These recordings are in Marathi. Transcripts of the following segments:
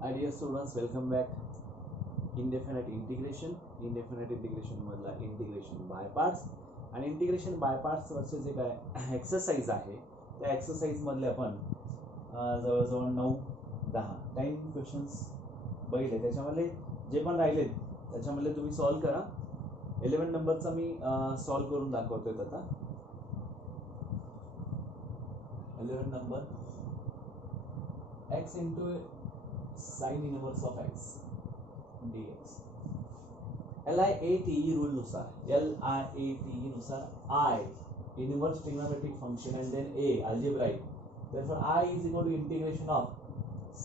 Hi dear students, welcome back. Indefinite integration मधला इंटिग्रेशन बाय पार्ट्स आणि इंटिग्रेशन बाय पार्ट्स वरचे जे काय एक्सरसाइज आहे त्या एक्सरसाइज मधले आपण जवळजवळ 9-10 क्वेश्चन्स बघितले. त्याच्यामधले जे पण राहिलेत त्याच्यामधले तुम्ही सॉल्व करा. 11 नंबरचा मी सॉल्व करून दाखवतोय आता. 11 number x into sin inverse of x dx. LIATE rule नुसार I inverse trigonometric function and then A algebraic. Therefore I is equal to integration of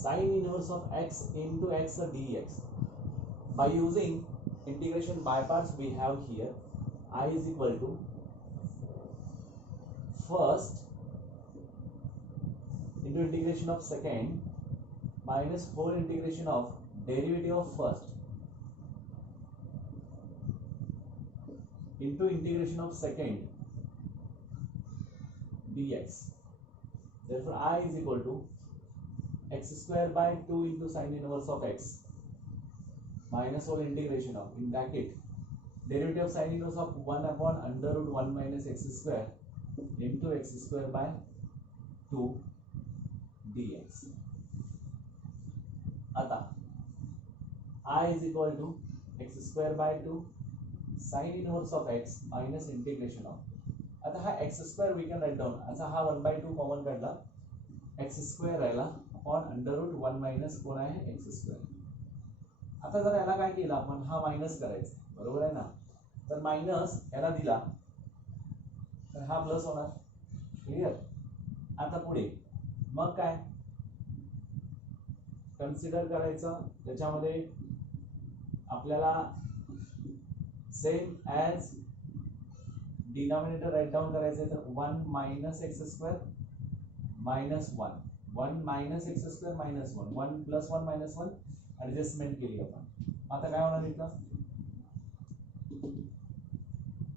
sin inverse of x into x dx. By using integration by parts we have here I is equal to first into integration of second minus whole integration of derivative of first into integration of second dx. Therefore I is equal to x square by 2 into sin inverse of x minus whole integration of, in bracket, derivative of sin inverse of 1 upon under root 1 minus x square into x square by 2 dx. आता I is equal to x square by 2 sin inverse of x minus integration of. आता हा x square we can write down असा हा 1/2 कॉमन काढला, x square राहिला अपॉन अंडर रूट 1 मायनस कोण आहे x square. आता जर याला काय केलं आपण, हा मायनस करायचा, बरोबर आहे ना. तर मायनस याला दिला तर हा प्लस होणार. क्लिअर. आता पुढे मग काय कन्सिडर करायचं, त्याच्यामध्ये आपल्याला same as denominator write down करायचं. तर 1 minus X square minus 1 minus X square minus 1 plus 1 minus 1 adjustment केली आपण. आता काय होणार इथं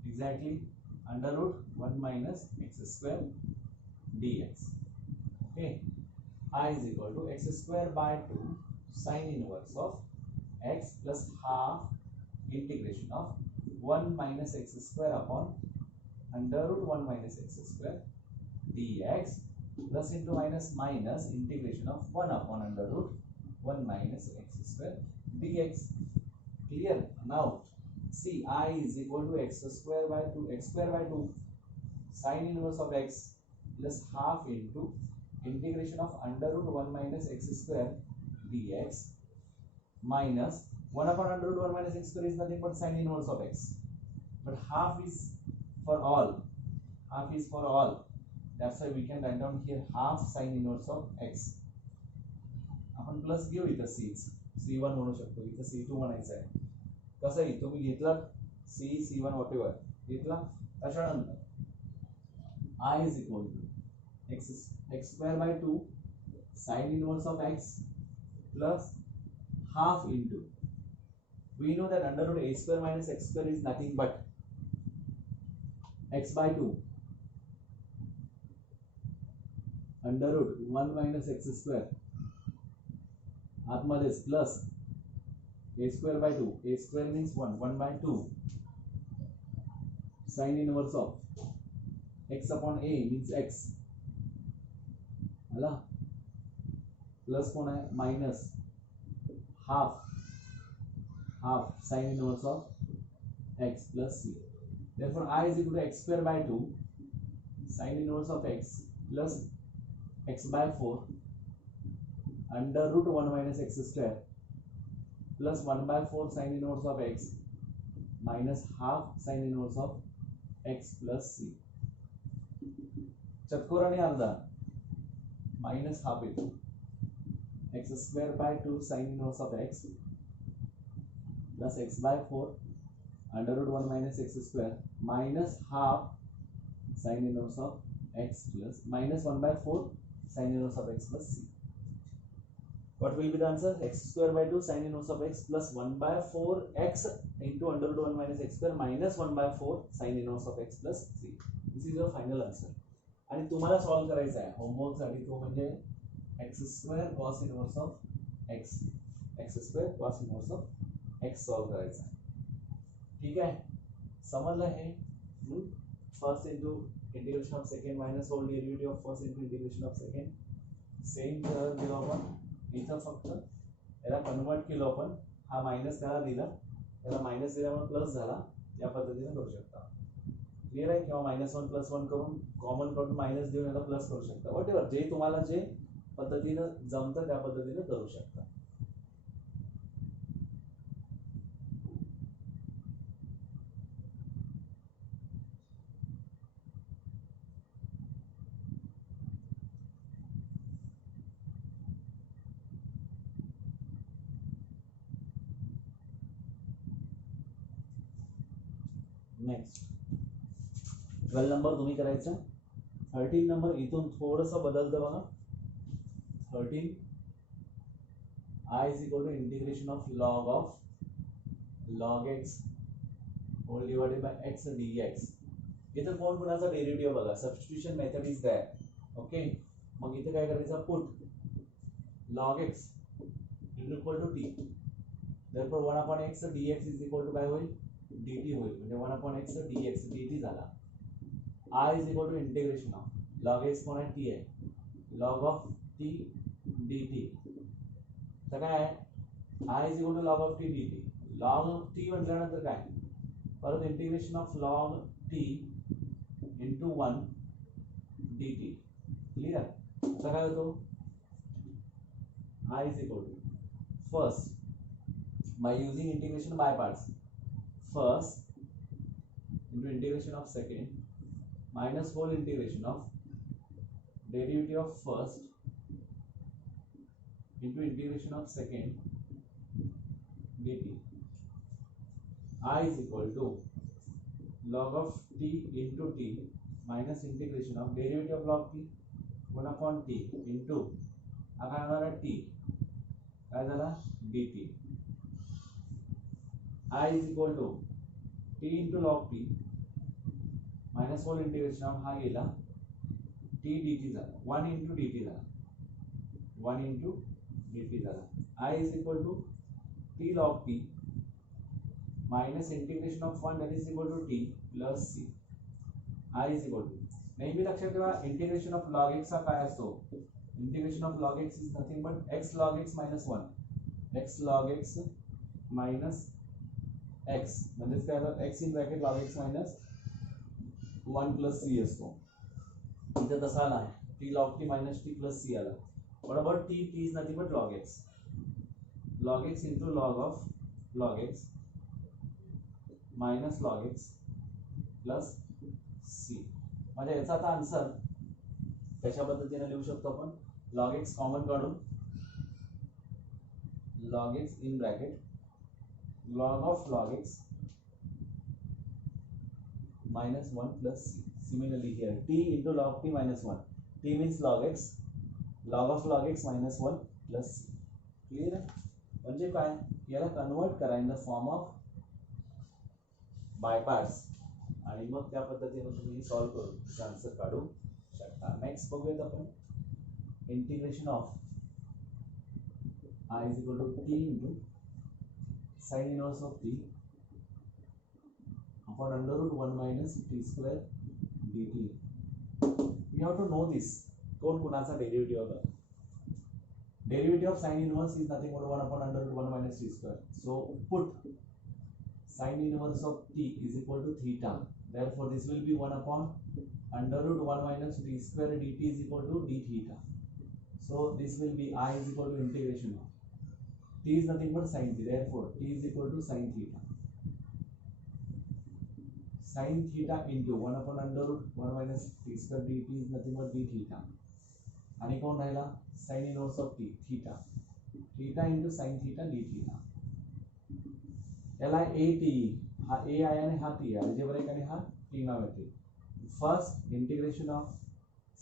exactly under root 1 minus X square dx. Okay. I is equal to x square by 2 sin inverse of x plus half integration of 1 minus x square upon under root 1 minus x square dx plus into minus minus integration of 1 upon under root 1 minus x square dx. Clear. Now see I is equal to x square by 2 sin inverse of x plus half into integration of under root 1 minus x square dx minus 1 upon under root 1 minus x square is nothing but sin inverse of x, but half is for all, that's why we can write down here half sin inverse of x. आपण प्लस घेऊ, इथं c1 म्हणू शकतो, इथं c2 म्हणायचं आहे. कसंही तुम्ही घेतला c1 whatever घेतला. त्याच्यानंतर I is equal to x square by 2 sin inverse of x plus half into, we know that under root a square minus x square is nothing but x by 2 under root 1 minus x square आतमध्येच plus a square by 2, a square means 1 by 2 sin inverse of x upon a means x हला प्लस कोण आहे minus half sin inverse of x plus c. Therefore I is equal to x square by 2 sin inverse of x plus x by 4 under root 1 minus x square plus 1 by 4 sin inverse of x minus half sin inverse of x plus c. चतकोराने अर्धा minus half into x square by 2 sin inverse of x plus x by 4 under root 1 minus x square minus half sin inverse of x plus minus 1 by 4 sin inverse of x plus c. What will be the answer? X square by 2 sin inverse of x plus 1 by 4 x into under root 1 minus x square minus 1 by 4 sin inverse of x plus c. This is your final answer. आणि तुम्हाला सॉल्व करायचा आहे होमवर्क साठी तो म्हणजे x square cos inverse of X, X square cos inverse of X solve करायचा आहे. ठीक आहे, समजलं हे. First into integration of second minus whole derivative of first into integration of second. Same दिलं आपण इथं, फक्त याला कन्वर्ट केलं आपण, हा मायनस त्याला दिला, त्याला मायनस दिल्यामुळे प्लस झाला, या पद्धतीने करू शकता. क्लिअर आहे. किंवा -1 + 1 करून कॉमन करून मायनस देऊन याला प्लस करू शकता. वॉट एव्हर, जे तुम्हाला जे पद्धतीनं जमतं त्या पद्धतीने करू शकता. नेक्स्ट 12 नंबर तुम्ही करायचा. 13 नंबर इथून थोडंसं बदलतं बघा. 13 I is equal to integration of log x whole divided by x dx. इथं कोण कोणाचा डेरिव्हेटिव्ह बघा, substitution method is there. Okay, मग इथे काय करायचं, put log x equal to t, therefore 1/x dx is equal to काय होईल, dt होईल. म्हणजे 1/x dx dt झाला. I is equal to integration of log x कोण आहे, t आहे, log of t dt. तर काय आहे, I is equal to log of t dt. log of t म्हटल्यानंतर काय, परत integration of log t into 1 dt. Clear. आता काय होतो, I is equal to, first by using integration by parts, first into integration of second minus whole integration of derivative of first into integration of second dt. I is equal to log of t into t minus integration of derivative of log t 1/t into हा काय होणार आहे, t काय झाला, dt. I is equal to t into log t minus whole integration of हा गेला t dt झाला, 1 into dt झाला, 1 into dt झाला. I is equal to t log t minus integration of 1 that is equal to t plus c. I is equal to, नेहमी लक्षात ठेवा, इंटिग्रेशन ऑफ log x हा काय असतो, integration of log x is nothing but x log x minus 1, x log x minus x, म्हणजे काय होतं, x in bracket log x minus 1 plus c असतो. इथे तसा आला आहे, t log t minus t plus c आला. What about t? T is nothing but log x, log x into log of log x minus log x plus c. म्हणजे याचा आता आन्सर कशा पद्धतीने लिहू शकतो आपण, log x कॉमन काढून, log x in bracket log of log x minus 1 plus c. Similarly here t into log t minus 1, t means log x, log of log x minus 1 plus c. Clear आहे. म्हणजे काय, याला कन्वर्ट करा in the form of by parts, आणि मग त्या पद्धतीने तुम्ही सॉल्व करून आन्सर काढू शकता. नेक्स्ट बघूयात आपण, integration of I is equal to t into sin inverse of t upon under root 1 minus t square dt. We have to know this. कोण कोणाचा डेरिव्हेटिव्ह होता. Derivative of sin inverse is nothing but 1 upon under root 1 minus t square. So put sin inverse of t is equal to theta. Therefore this will be 1 upon under root 1 minus t square dt is equal to d theta. So this will be I is equal to integration of t is nothing but sin t. Therefore t is equal to sin theta. Sin theta into 1 upon under root 1 minus t square dt is nothing but d theta. आणि कोण राहिला, sin inverse of t, theta, theta into sin theta d theta. याला a t, हा a आहे आणि हा t आहे, अल्जेब्रिक आणि हा trigonometric. First integration of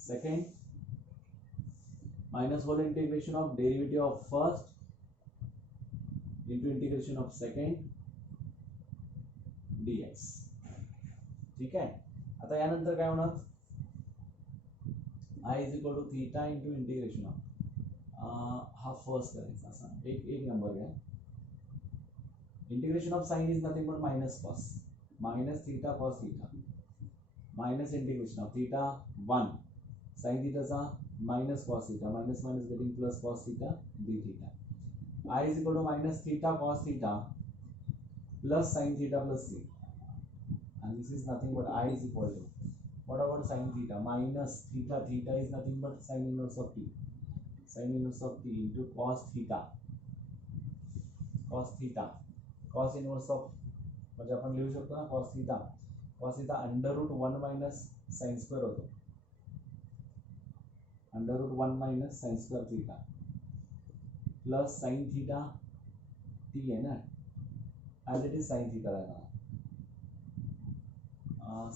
second minus whole integration of derivative of first into integration of second dx. ठीक आहे. आता यानंतर काय होणार, I is equal to theta into integration of हा फर्स्ट करायचा असा एक एक नंबर घ्या. Integration of sine is nothing but minus cos, minus theta cos theta, minus integration of theta 1 sine थीटाचा minus cos theta, minus minus getting plus cos theta d theta. I is equal to minus theta cos theta plus sin theta plus c, and this is nothing but I is equal to, what about sin theta, minus theta, theta is nothing but sin inverse of t, sin inverse of t into cos theta, cos theta, cos inverse of म्हणजे आपण लिहू शकतो ना cos theta, cos theta under root 1 minus sin square होतो, under root 1 minus sin square theta plus sine theta t है ना, as it is sine theta रहेगा,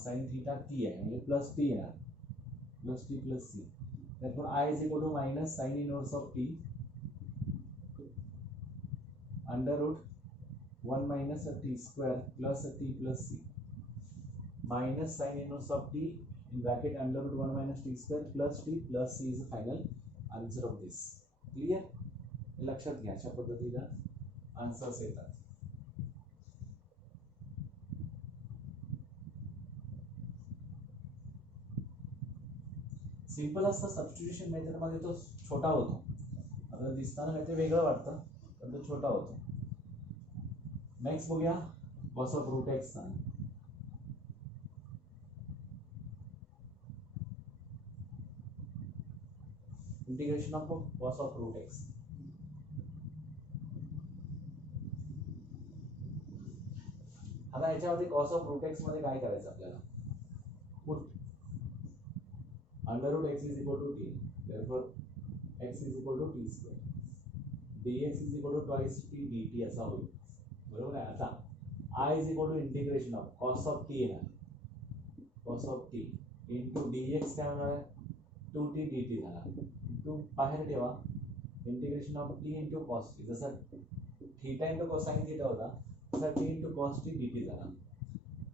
साइन थीटा टी है म्हणजे प्लस टी येणार, plus t plus c. therefore I is equal to minus sin inverse of t under root 1 minus t square plus t plus c minus sin inverse of t in bracket under root 1 minus t square plus t plus c is the final answer of this. Clear? लक्षात घ्या अशा पद्धतीने आन्सर्स येतात. सिंपल असतं सबस्टिट्यूशन मेथड मध्ये तो छोटा होतो, आता दिसताना काही ते वेगळं वाटतं पण तो छोटा होतो. नेक्स्ट बघूया कॉस ऑफ रूट एक्स चा. Integration of cos of root X. आता याच्यामध्ये कॉस ऑफ रूट एक्स मध्ये काय करायचं आपल्याला, put under root x is equal to t, therefore x is equal to t square, dx is equal to twice t dt असा होईल. बरोबर आहे. आता I is equal to integration of cos of t येणार, cos of T into dx काय होणार आहे 2t dt झाला, इंटू बाहेर ठेवा integration of T into cos T, जसा थीटा इंटू कोसाइन थीटा होता तसा t into cos T dt झाला.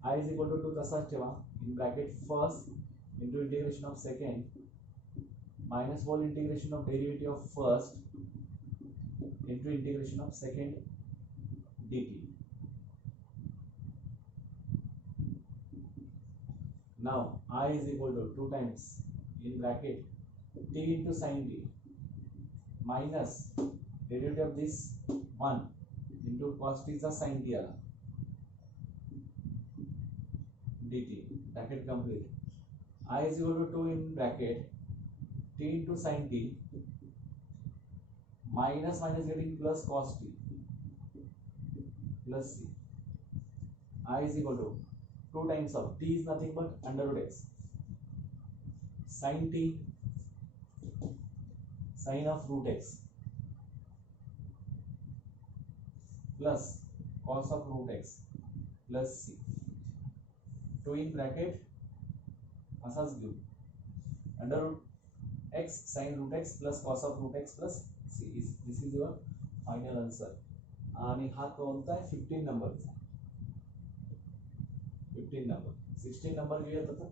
I इज इक्वल टू 2 तसाच ठेवा in bracket first into integration of second minus whole integration of derivative of first into integration of second dt. Now I is equal to 2 times in bracket t into sin t minus derivative of this 1 into cos t चा sin t आला dt bracket complete. I is equal to 2 in bracket t into sin t minus minus getting plus cos t plus c. I is equal to 2 times of t is nothing but under root x sin t sin of root x plus cos of root x plus c. 2 in bracket असाच घेऊ under root x sin root x plus cos of root x plus c. This is your final answer. आणि हा कोणता आहे 15 नंबरचा, 15 नंबर. 16 नंबर क्लियर होता,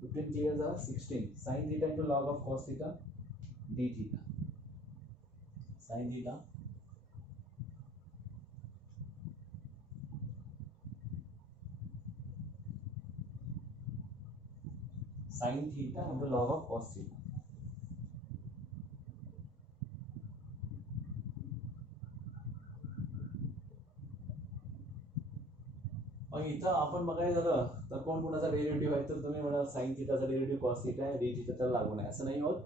15 क्लियर झाला. 16 sin theta into log of cos theta d theta, sin theta sin theta into log of cos theta. मग इथं आपण बघायला झालं तर कोण कोणाचा डेरिव्हेटिव्ह आहे तर तुम्ही म्हणाल sin थीटाचा डेरिव्हेटिव्ह cos थीटा आहे, d थीटा तर लागू नाही असं नाही होत.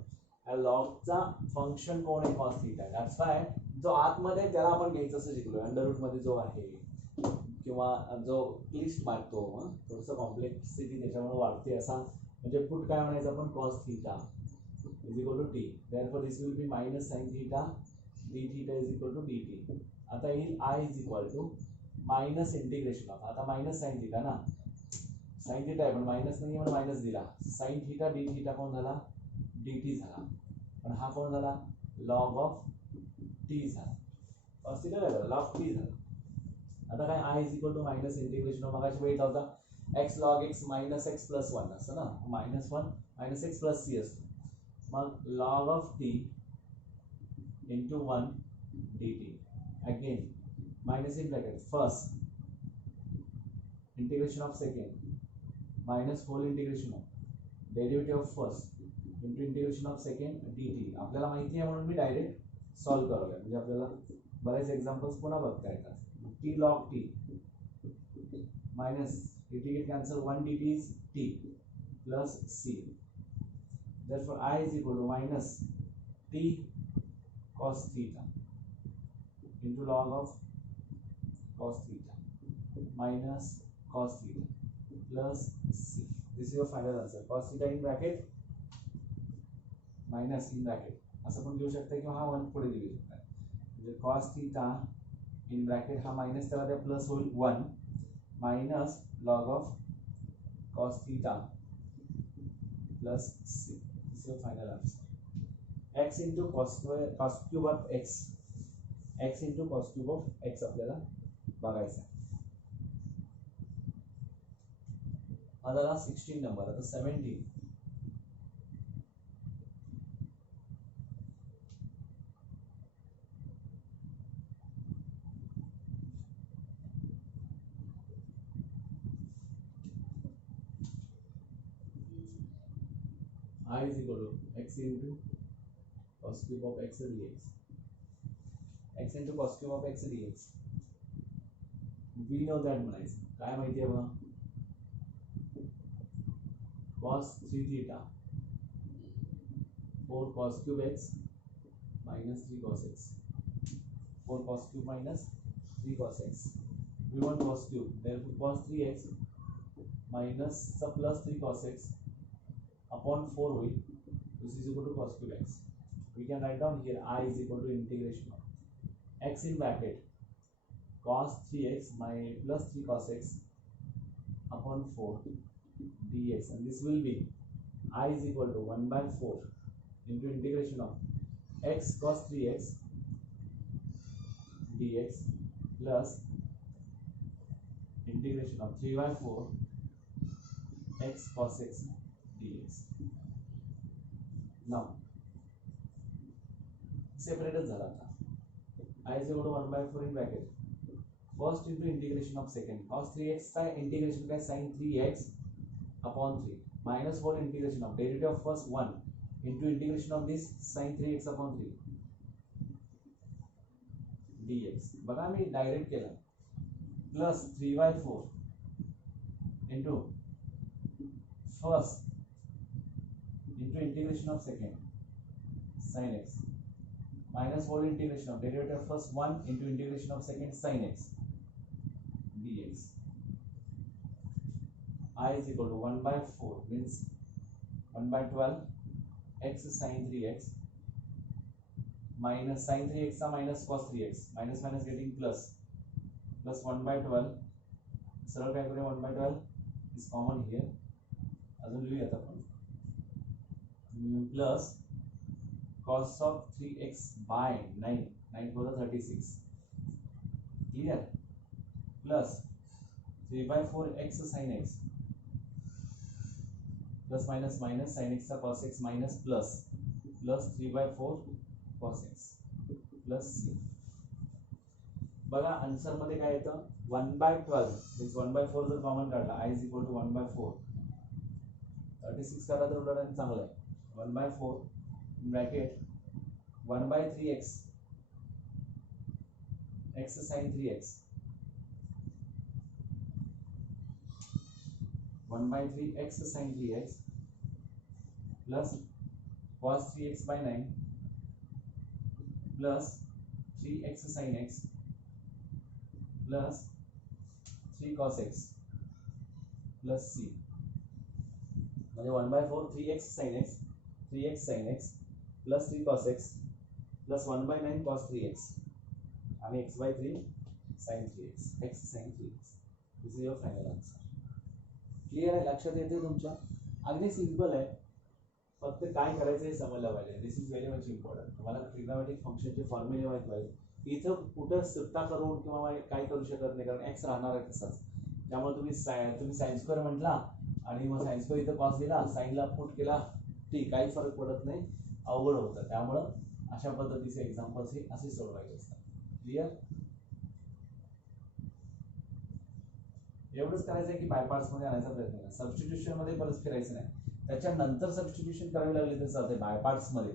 या लॉगचा फंक्शन कोण आहे cos थीटा. दॅट्स व्हाय जो आतमध्ये त्याला आपण घ्यायचं असं शिकलो, अंडर रूट मध्ये जो आहे किंवा जो लिस्ट मारतो थोडंसं कॉम्प्लेक्सिटी त्याच्यामुळे वाढते असा, म्हणजे पुट काय म्हणायचं आपण cos theta is equal to T, therefore this will be minus sin theta d theta is equal to dt. आता येईल I is equal to minus integration of, आता माइनस साइन थीटा ना, साइन थीटा आहे पण माइनस नाही म्हणून माइनस दिला, साइन थीटा डी थीटा कोण झाला dt झाला, पण हा कोण झाला लॉग ऑफ टी झाला, cos थीटा काय झाला लॉग टी झाला. आता काय I is equal to minus integration of, मगाशी वेट होता x log x minus x plus 1 असं ना, minus 1 minus x plus c असतो, मग log of T into 1 dt. Again minus in bracket first integration of second minus whole integration of derivative of first into integration of second dt. आपल्याला माहिती आहे म्हणून मी डायरेक्ट सॉल्व करवलंय, म्हणजे आपल्याला बरेच एक्झाम्पल्स पुन्हा बघता येतात. t log t minus dt get cancel 1 dt is t plus c. Therefore I is equal to minus t cos theta into log of cos theta minus cos theta plus c. This is your final answer. Cos theta in bracket minus in bracket असं पण लिहू शकता किंवा हा 1 पुढे लिहू शकता. म्हणजे cos theta in bracket हा मायनस त्याला त्या प्लस होईल 1 minus log of cos theta plus c. This is your final answer. X into cos cube of x, x into cos cube of x आपल्याला बघायचं आहे. हा झाला 16 नंबर. आता 17. I is equal to x into cos cube of x dx. X into cos cube of x dx. We know that म्हणायचं. काय माहिती आहे बघा? cos 3 theta 4 cos cube x minus 3 cos x. 4 cos cube minus 3 cos x. We want cos cube. Therefore cos 3x minus sub plus 3 cos x upon 4 will. This is equal to cos cube x. We can write down here I is equal to integration of x in bracket cos 3x plus 3 cos x upon 4 dx, and this will be I is equal to 1 by 4 into integration of x cos 3x dx plus integration of 3 by 4 x cos x dx. Now separated झाला आता. I is equal to 1 by 4 in bracket first into integration of second cos 3x चा integration काय sin 3x upon 3 minus whole integration of derivative of first 1 into integration of this sin 3x upon 3 dx. बघा मी डायरेक्ट केला plus 3 by 4 into first into integration of second sin x minus whole integration of derivative of first 1 into integration of second sin x dx. I is equal to 1 by 4 means 1 by 12 x sin 3x minus sin 3x minus cos 3x minus minus getting plus 1 by 12. सरळ काय करूया 1 by 12 is common here. अजून लिहूयात आपण plus cos of 3x by 9 for the 36 clear plus 3 by 4 x sin x plus minus minus sin x cos x minus plus 3 by 4 cos x plus c. बघा आन्सर मध्ये काय येतं 1 by 12 means 1 by 4 जर कॉमन काढला I is equal to 1 by 4 36 काढला तर उदाहरण चांगलं आहे 1 by 4 bracket 1 by 3x x sin 3x 1 by 3 x sin 3x plus cos 3x by 9 plus 3x sin x plus 3 cos x plus c. म्हणजे 1 by 4 3x sin x 3x sin x plus 3 cos x plus 1 by 9 cos 3x आणि x by 3 sin 3x x sin 3x. This is your final answer. Clear आहे? लक्षात येते तुमच्या? अगदी सिंपल आहे, फक्त काय करायचं हे समजलं पाहिजे. दिस इज व्हेरी मच इम्पॉर्टंट. तुम्हाला ट्रिग्नोमेट्रिक फंक्शनचे फॉर्म्युले माहित पाहिजे. इथं कुठं सुट्टा करून किंवा काय करू शकत नाही, कारण x राहणार आहे तसाच. त्यामुळे तुम्ही साइन स्क्वेअर म्हटला आणि मग साइन स्क्वेअर इथं कॉस दिला, साइनला पुट केला, ठीक काही फरक पडत नाही, अवघड होतं. त्यामुळं अशा पद्धतीचे एक्झाम्पल्स हे असे सोडवायचे असतात. क्लिअर? एवढंच करायचं आहे की बाय पार्ट्स मध्ये आणायचा प्रयत्न करा. सबस्टिट्यूशन मध्ये परत फिरायचं नाही. त्याच्यानंतर सबस्टिट्यूशन करावी लागली तर चालते बाय पार्ट्स मध्ये.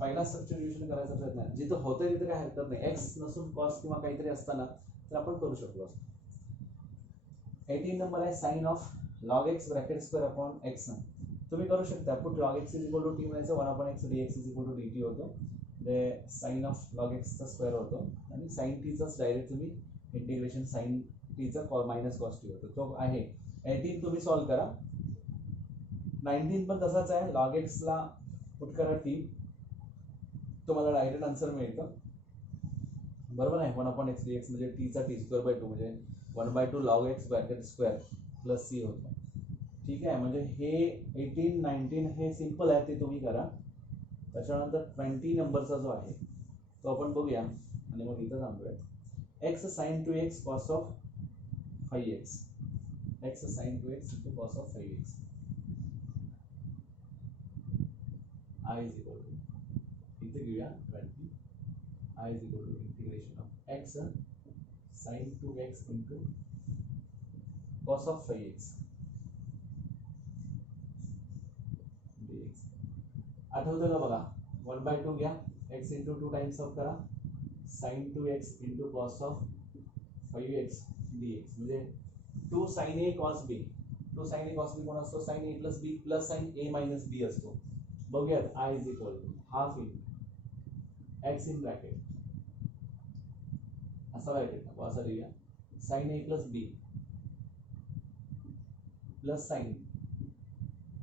पहिला सबस्टिट्यूशन करायचा प्रयत्न आहे. जिथं होतं तिथे काय हरकत नाही. एक्स नसून कॉस किंवा काहीतरी असताना तर आपण करू शकलो असतो. 18 नंबर आहे sine of log x bracket square upon x. तुम्ही करू शकता. पुट log x is equal to t म्हणायचं 1 upon x dx is equal to dt होतो. म्हणजे साइन ऑफ log x चा स्क्वेअर होतो आणि साइन t चा डायरेक्ट तुम्ही इंटिग्रेशन साइन t चा मायनस कॉस t होतो. तो आहे 18 तुम्ही सॉल्व करा. 19 पण तसाच आहे. log x ला पुट करा t, तुम्हाला डायरेक्ट आन्सर मिळतं. बरोबर आहे. 1 अपॉन x dx म्हणजे t चा t स्क्वेअर बाय 2 म्हणजे 1/2 log x bracket square plus c होतो. ठीक आहे. म्हणजे हे 18 19 हे सिंपल आहे, ते तुम्ही करा. त्याच्यानंतर 20 नंबरचा जो आहे तो आपण बघूया आणि मग इथं थांबूया. x sin 2x cos of 5x. x sin 2x into cos of 5x. I is equal to इथे घेऊया 20. I is equal to integration of x sin 2x into cos of 5x dx. आठवतं का बघा? 1/2 घ्या, x into 2 टाइम्स ऑफ करा, sin 2x into cos of 5x dx. म्हणजे 2 sin a cos b. 2 sin a cos b कोण असतो? sin a plus b plus sin a minus b असतो. बघूयात. I is equal to half in x in bracket असा ब्रॅकेट नको, असं लिहूया. sin a plus b plus sin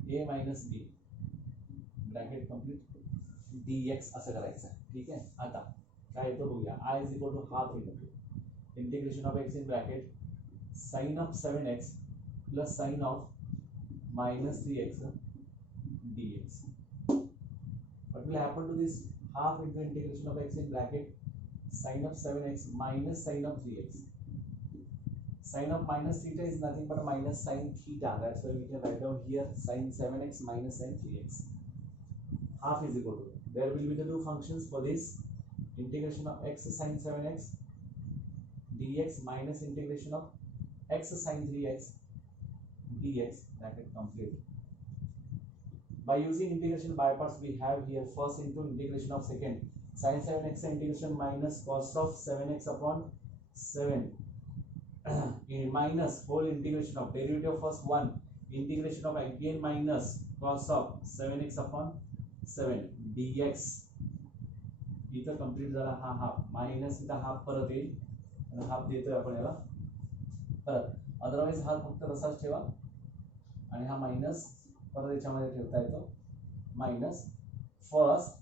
a minus b bracket complete dx असं करायचं आहे. ठीक आहे. आता काय येतं बघूया. I is equal to half into integration of x in bracket sin of 7x plus sin of minus 3x dx. What will happen to this half into integration of x in bracket sin of 7x minus sin of 3x. Sin of minus theta is nothing but a minus sin theta. That's why we can write down here sin 7x minus sin 3x. Half is equal to, there will be the two functions for this integration of x sin 7x dx minus integration of x sin 3x dx. Bracket complete. By using integration by parts, we have here first into integration of second sin 7x integration minus cos of 7x upon 7 minus whole integration of derivative of first 1 integration of again minus cos of 7x upon 7 dx. इथं कंप्लीट झाला हा हाफ, मायनस इथं हाफ परत येईल आणि हाफ देतोय आपण याला परत. अदरवाइज हा फक्त तसाच ठेवा आणि हा मायनस परत याच्यामध्ये ठेवता येतो. Minus first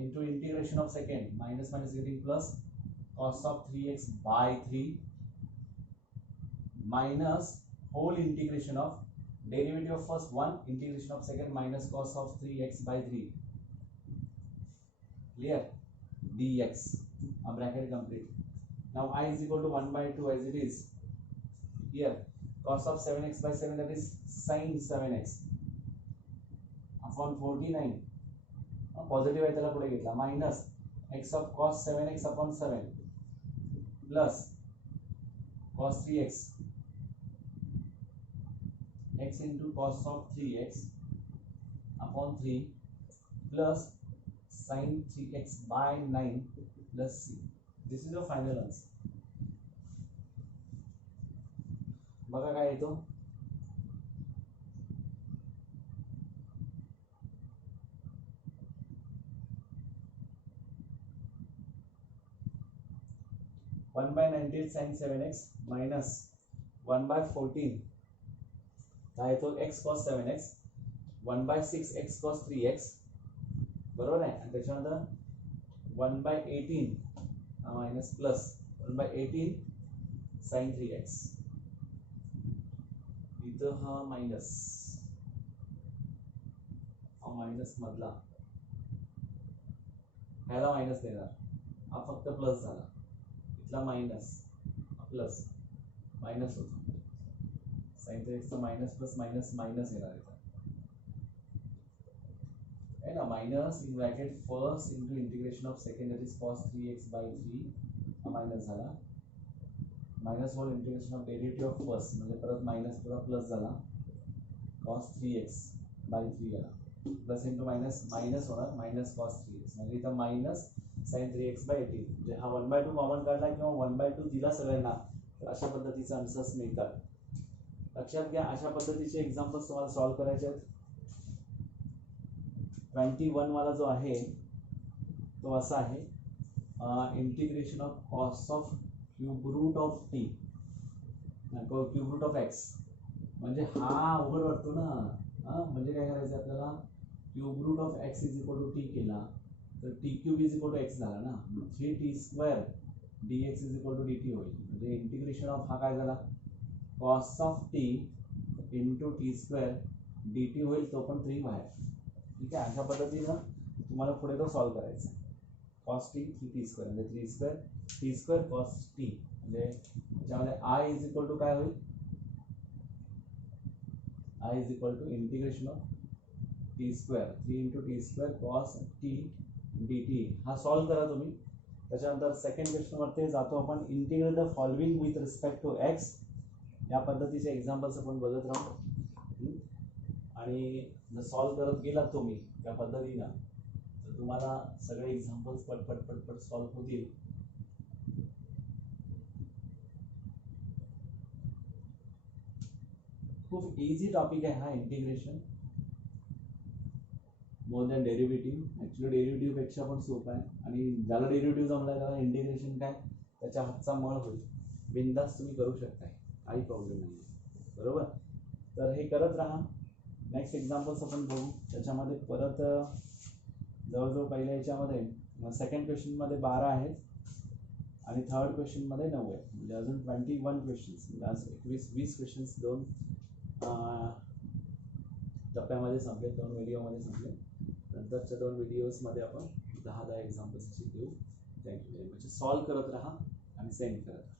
into integration of second minus minus getting plus cos of 3x by 3 minus whole integration of derivative of first 1 integration of second minus cos of 3x by 3 clear dx. A bracket complete. Now I is equal to 1/2 as it is here. Cos of 7x by 7, that is sin 7x upon 49. Positive आहे त्याला पुढे घेतला minus x of cos 7x upon 7 plus cos 3x x into cos of 3x upon 3 plus sin 3x by 9 plus c. This is your final answer. बघा काय येतो. 1/98 sin 7x minus 1/14 काय येतो x cos 7x 1/6 x cos 3x बरोबर आहे. आणि त्याच्यानंतर 1/18 मायनस प्लस 1/18 sin 3x. इथं हा मायनस मधला ह्याला मायनस देणार, हा फक्त प्लस झाला. इथला मायनस प्लस मायनस होतो. Sine 3x minus plus minus minus येणार इथं. है ना, minus in bracket first into integration of second that is cos 3x/3 हा मायनस झाला, मायनस वर integration of derivative of first म्हणजे परत मायनस पुरा प्लस झाला cos 3x/3 आला, प्लस इंटू मायनस मायनस होणार मायनस cos 3x म्हणजे इथं मायनस sin 3x/18 म्हणजे हा 1/2 कॉमन काढला किंवा 1/2 दिला सगळ्यांना तर अशा पद्धतीचे आन्सर्स मिळतात. लक्षात घ्या अशा पद्धतीचे एक्झाम्पल्स तुम्हाला सॉल्व्ह करायचे आहेत. 21 वाला जो आहे तो असा आहे integration of cos of cube root of T cube root of X म्हणजे हा अवघड वाटतो ना. म्हणजे काय करायचं आपल्याला, cube root of X is equal to T केला तर T cube is equal to X झाला ना, 3t² dx is equal to dt होईल. म्हणजे इंटिग्रेशन ऑफ हा काय झाला cos of T into t² dt होईल, तो पण 3 बाहेर. ठीक आहे, अशा पद्धतीनं तुम्हाला पुढे तो सॉल्व्ह करायचा आहे. कॉस टी 3t² म्हणजे 3² t² कॉस टी म्हणजे त्याच्यामध्ये आय इज इक्वल टू काय होईल, I is equal to integration of t² 3 into t² cos T dt. हा सॉल्व्ह करा तुम्ही. त्याच्यानंतर सेकंड क्वेश्चनवरती जातो आपण. Integrate the following with respect to X. या पद्धतीचे एक्झाम्पल्स आपण बघत राहू आणि जर सॉल्व्ह करत गेलात तुम्ही त्या पद्धतीनं तर तुम्हाला सगळे एक्झाम्पल्स पटपट पटपट सॉल्व्ह होतील. खूप इझी टॉपिक आहे हा integration, more than derivative. Actually डेरिव्हेटिव्हपेक्षा पण सोपं आहे आणि ज्याला डेरिव्हेटिव्ह जमला त्याला इंटिग्रेशन काय त्याच्या हातचा मळ होईल. बिंदास तुम्ही करू शकताय, काही प्रॉब्लेम नाही, बरोबर. तर हे करत राहा. नेक्स्ट एक्झाम्पल्स आपण बघू. त्याच्यामध्ये परत जवळजवळ पहिल्या याच्यामध्ये सेकंड क्वेश्चनमध्ये 12 आहेत आणि थर्ड क्वेश्चनमध्ये 9 आहेत. म्हणजे अजून 21 क्वेश्चन्स, म्हणजे आज 20 क्वेश्चन्स दोन टप्प्यामध्ये संपले, 2 व्हिडिओमध्ये संपले. नंतरच्या 2 व्हिडिओजमध्ये आपण 10 एक्झाम्पल्स देऊ. Thank you very much. सॉल्व्ह करत राहा आणि सेंड करत राहा.